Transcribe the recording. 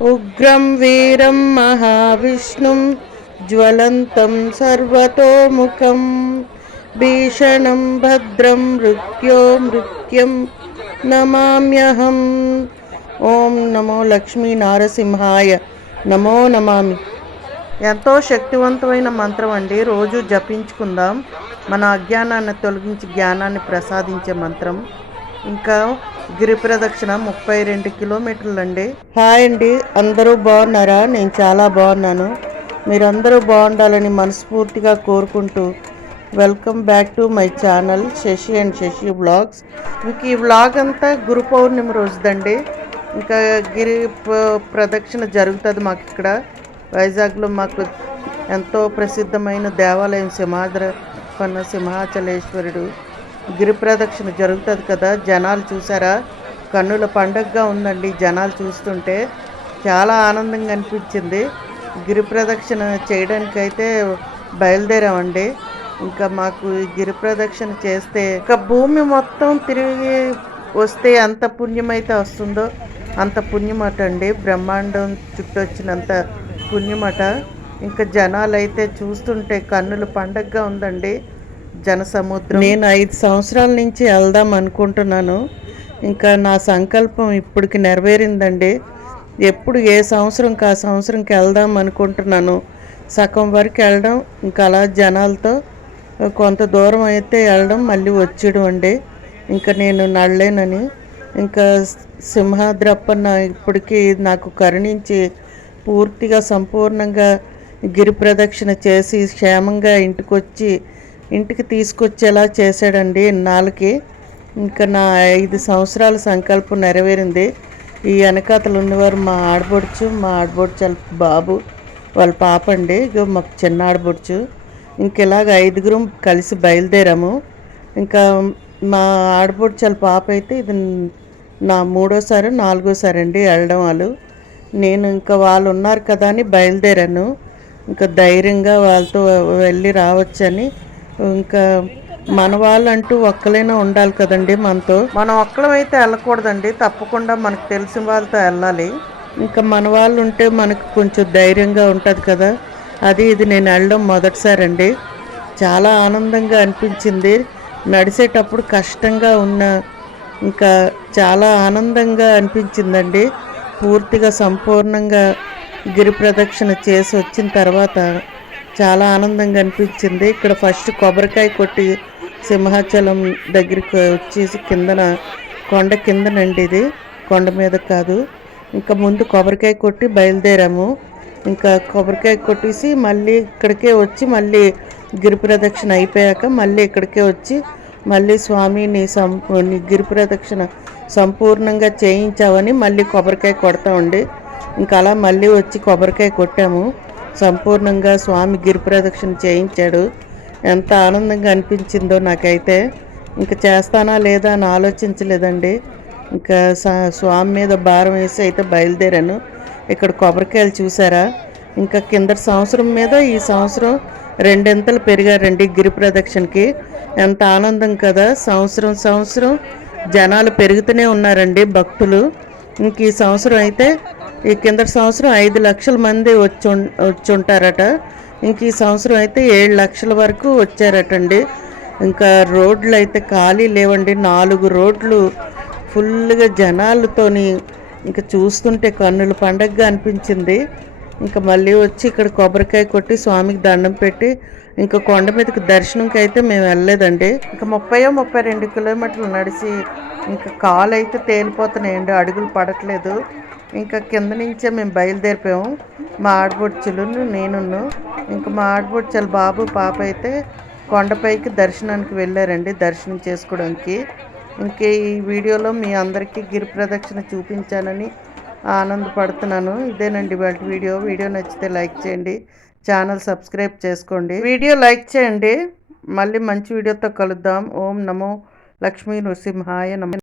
ఉగ్రం వీరం మహావిష్ణుం జ్వలంతం సర్వతోముఖం భీషణం భద్రం మృత్యో మృత్యం నమామ్యహం ఓం నమో లక్ష్మీ నారసింహాయ నమో నమామి ఎంతో శక్తివంతమైన మంత్రం అండి. రోజు జపించుకుందాం. మన అజ్ఞానాన్ని తొలగించి జ్ఞానాన్ని ప్రసాదించే మంత్రం. ఇంకా గిరి ప్రదక్షిణ ముప్పై రెండు కిలోమీటర్లు అండి హాయ్ అండి అందరూ బాగున్నారా? నేను చాలా బాగున్నాను. మీరందరూ బాగుండాలని మనస్ఫూర్తిగా కోరుకుంటూ welcome back to my channel Sasi and Sasi blogs ఇంక ఈ వ్లాగ్ అంతా గురు పౌర్ణమి రోజుదండి. ఇంకా గిరి ప్రదక్షిణ జరుగుతుంది మాకు ఇక్కడ వైజాగ్లో మాకు ఎంతో ప్రసిద్ధమైన దేవాలయం సింహాద్ర పన్న సింహాచలేశ్వరుడు. గిరి ప్రదక్షిణ జరుగుతుంది కదా జనాలు చూసారా? కన్నుల పండగగా ఉందండి జనాలు చూస్తుంటే. చాలా ఆనందంగా అనిపించింది. గిరి ప్రదక్షిణ చేయడానికైతే బయలుదేరామండి. ఇంకా మాకు గిరిప్రదక్షిణ గిరి ప్రదక్షిణ చేస్తే ఇంకా భూమి మొత్తం తిరిగి వస్తే ఎంత పుణ్యమైతే వస్తుందో అంత పుణ్యమట అండి. బ్రహ్మాండం చుట్టూ వచ్చినంత పుణ్యమట. ఇంకా జనాలు అయితే చూస్తుంటే కన్నుల పండగగా ఉందండి. జనసముద్రం. నేను ఐదు సంవత్సరాల నుంచి వెళ్దాం అనుకుంటున్నాను. ఇంకా నా సంకల్పం ఇప్పటికి నెరవేరిందండి. ఎప్పుడు ఏ సంవత్సరంకి ఆ సంవత్సరంకి వెళ్దాం అనుకుంటున్నాను. సగం వరకు వెళ్ళడం ఇంకా అలా జనాలతో కొంత దూరం అయితే వెళ్ళడం మళ్ళీ వచ్చేయడం అండి. ఇంకా నేను నడలేనని. ఇంకా సింహాద్రప్పన్న ఇప్పటికీ నాకు కరుణించి పూర్తిగా సంపూర్ణంగా గిరి ప్రదక్షిణ చేసి క్షేమంగా ఇంటికొచ్చి ఇంటికి తీసుకొచ్చేలా చేశాడండి ఇన్నాళ్ళకి. ఇంకా నా ఐదు సంవత్సరాల సంకల్పం నెరవేరింది. ఈ వెనకాతలు ఉన్నవారు మా ఆడబొడుచు మా ఆడబొడుచు వాళ్ళ బాబు వాళ్ళ పాప అండి ఇగో మాకు చిన్న ఆడబొడుచు. ఇంక ఇలాగ ఐదుగురం కలిసి బయలుదేరాము. ఇంకా మా ఆడబొడుచు వాళ్ళ పాప అయితే ఇది నా మూడోసారి నాలుగోసారి అండి వెళ్ళడం వాళ్ళు. నేను ఇంకా వాళ్ళు ఉన్నారు కదా అని బయలుదేరాను. ఇంకా ధైర్యంగా వాళ్ళతో వెళ్ళి రావచ్చని ఇంకా మన వాళ్ళంటూ ఒక్కలైనా ఉండాలి కదండి మనతో. మనం ఒక్కలం అయితే వెళ్ళకూడదండి. తప్పకుండా మనకు తెలిసిన వాళ్ళతో వెళ్ళాలి. ఇంకా మన వాళ్ళు ఉంటే మనకు కొంచెం ధైర్యంగా ఉంటుంది కదా. అది ఇది నేను వెళ్ళడం మొదటిసారి అండి చాలా ఆనందంగా అనిపించింది. నడిచేటప్పుడు కష్టంగా ఉన్న ఇంకా చాలా ఆనందంగా అనిపించిందండి. పూర్తిగా సంపూర్ణంగా గిరి ప్రదక్షిణ చేసి వచ్చిన తర్వాత చాలా ఆనందంగా అనిపించింది. ఇక్కడ ఫస్ట్ కొబ్బరికాయ కొట్టి సింహాచలం దగ్గరికి వచ్చేసి కిందన కొండ కిందనండి ఇది. కొండ మీద కాదు. ఇంకా ముందు కొబ్బరికాయ కొట్టి బయలుదేరాము. ఇంకా కొబ్బరికాయ కొట్టేసి మళ్ళీ ఇక్కడికే వచ్చి మళ్ళీ గిరి ప్రదక్షిణ అయిపోయాక మళ్ళీ ఇక్కడికే వచ్చి మళ్ళీ స్వామిని సం గిరి ప్రదక్షిణ సంపూర్ణంగా చేయించామని మళ్ళీ కొబ్బరికాయ కొడతామండి. ఇంకా అలా మళ్ళీ వచ్చి కొబ్బరికాయ కొట్టాము. సంపూర్ణంగా స్వామి గిరి ప్రదక్షిణ చేయించాడు. ఎంత ఆనందంగా అనిపించిందో నాకైతే. ఇంకా చేస్తానా లేదా అని ఆలోచించలేదండి. ఇంకా స్వామి మీద భారం వేసి అయితే బయలుదేరాను. ఇక్కడ కొబ్బరికాయలు చూసారా? ఇంకా కిందటి సంవత్సరం మీద ఈ సంవత్సరం రెండింతలు పెరిగారండి గిరి ప్రదక్షిణకి. ఎంత ఆనందం కదా. సంవత్సరం సంవత్సరం జనాలు పెరుగుతూనే ఉన్నారండి భక్తులు. ఇంక ఈ సంవత్సరం అయితే ఈ కిందటి సంవత్సరం ఐదు లక్షల మంది వచ్చి వచ్చుంటారట వచ్చి ఉంటారట. ఇంక ఈ సంవత్సరం అయితే ఏడు లక్షల వరకు వచ్చారటండి. ఇంకా రోడ్లు అయితే ఖాళీ లేవండి. నాలుగు రోడ్లు ఫుల్గా జనాలతోని ఇంకా చూస్తుంటే కన్నుల పండగగా అనిపించింది. ఇంకా మళ్ళీ వచ్చి ఇక్కడ కొబ్బరికాయ కొట్టి స్వామికి దండం పెట్టి ఇంకా కొండ మీదకి దర్శనంకి అయితే మేము వెళ్ళలేదండి. ఇంకా ముప్పయో ముప్పై రెండు కిలోమీటర్లు నడిచి ఇంకా కాలు అయితే తేలిపోతున్నాయండి. అడుగులు పడట్లేదు. ఇంకా కింద నుంచే మేము బయలుదేరిపోయాము. మా ఆడబొడుచులు నేనును. ఇంకా మా ఆడబొడుచుల బాబు పాప అయితే కొండపైకి దర్శనానికి వెళ్ళారండి దర్శనం చేసుకోవడానికి. ఇంకే ఈ వీడియోలో మీ అందరికీ గిరి ప్రదక్షిణ చూపించానని ఆనందపడుతున్నాను. ఇదేనండి వాటి వీడియో. వీడియో నచ్చితే లైక్ చేయండి ఛానల్ సబ్స్క్రైబ్ చేసుకోండి. వీడియో లైక్ చేయండి. మళ్ళీ మంచి వీడియోతో కలుద్దాం. ఓం నమో లక్ష్మీ నృసింహాయ నమ